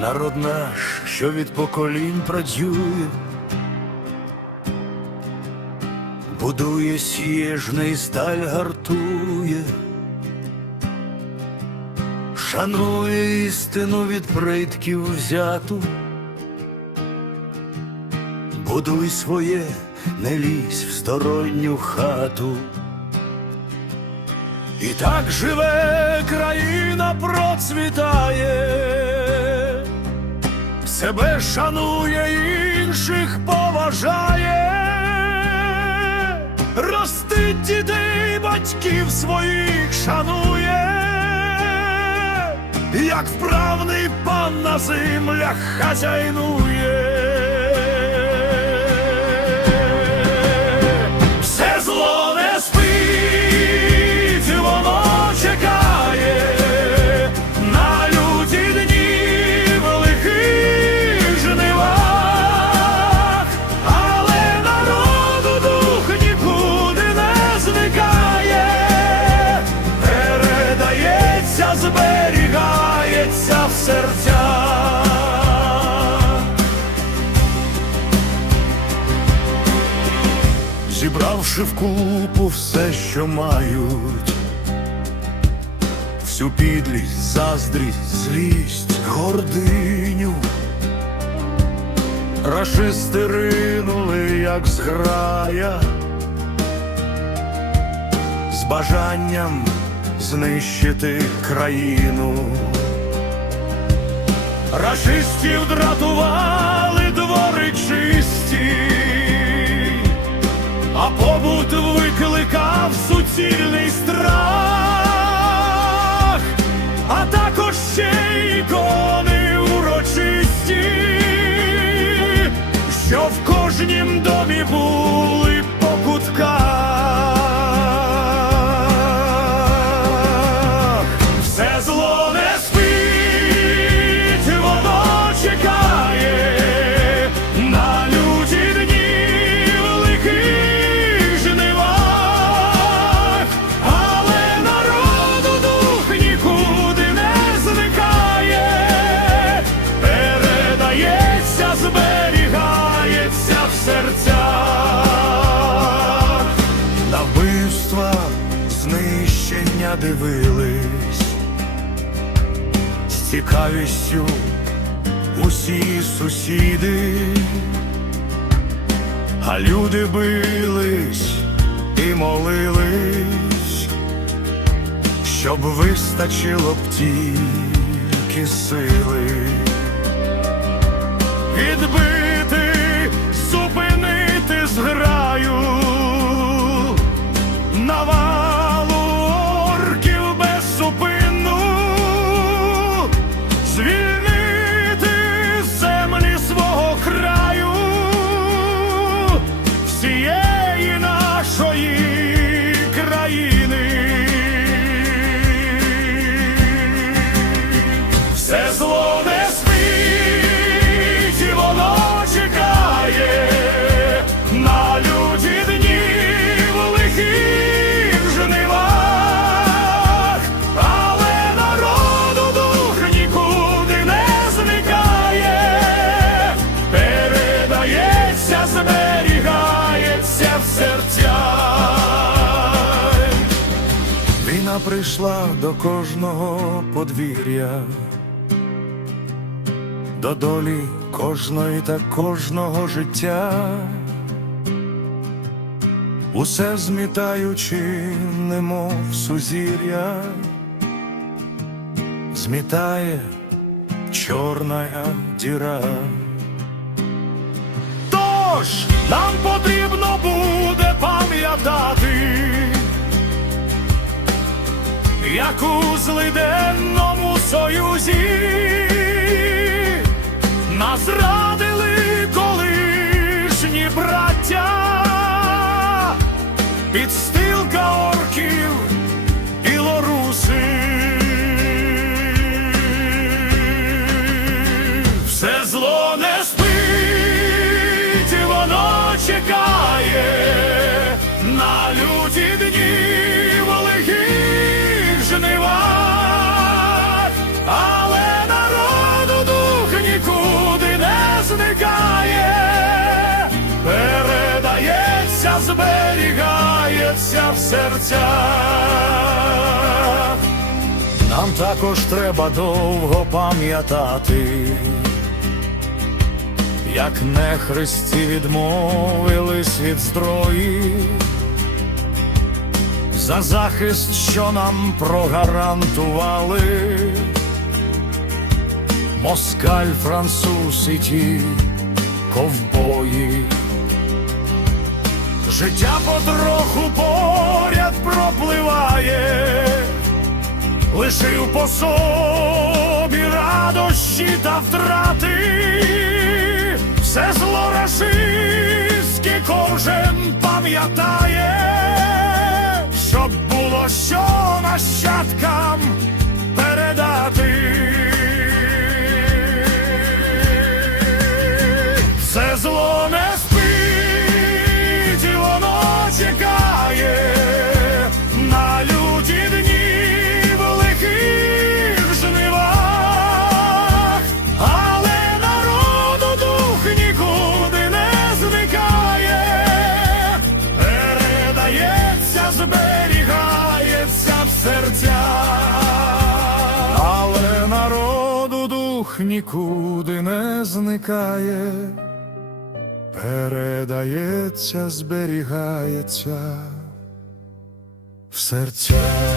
народ наш, що від поколінь працює, будує сіжне і сталь гартує, шанує істину від предків взяту. Будуй своє, не лізь в сторонню хату. І так живе країна процвітає, себе шанує, інших поважає, ростить дітей, батьків своїх шанує, як вправний пан на землях хазяйнує. Серцях. Зібравши в купу все, що мають, всю підлість, заздрість, злість, гординю, рашисти ринули, як зграя, з бажанням знищити країну. Рашистів дратували двори чисті, а побут викликав суцільний страх, а також ще ікони урочисті, що в кожнім домі були по кутках. Цікавістю усі сусіди, а люди бились і молились, щоб вистачило б тільки сили. Відбити, зупинити зграю країни. Прийшла до кожного подвір'я, до долі кожної та кожного життя, усе змітаючи, немов сузір'я, змітає чорна діра. Тож нам потрібно буде пам'ятати, як у злиденному союзі. На зрадили серцях. Нам також треба довго пам'ятати, як нехристі відмовились від зброї, за захист, що нам прогарантували, москаль, француз і ті ковбої. Життя потроху поряд лишив по собі радощі та втрати, все зло рашистське кожен пам'ятає, щоб було що нащадкам нікуди не зникає передається, зберігається в серцях.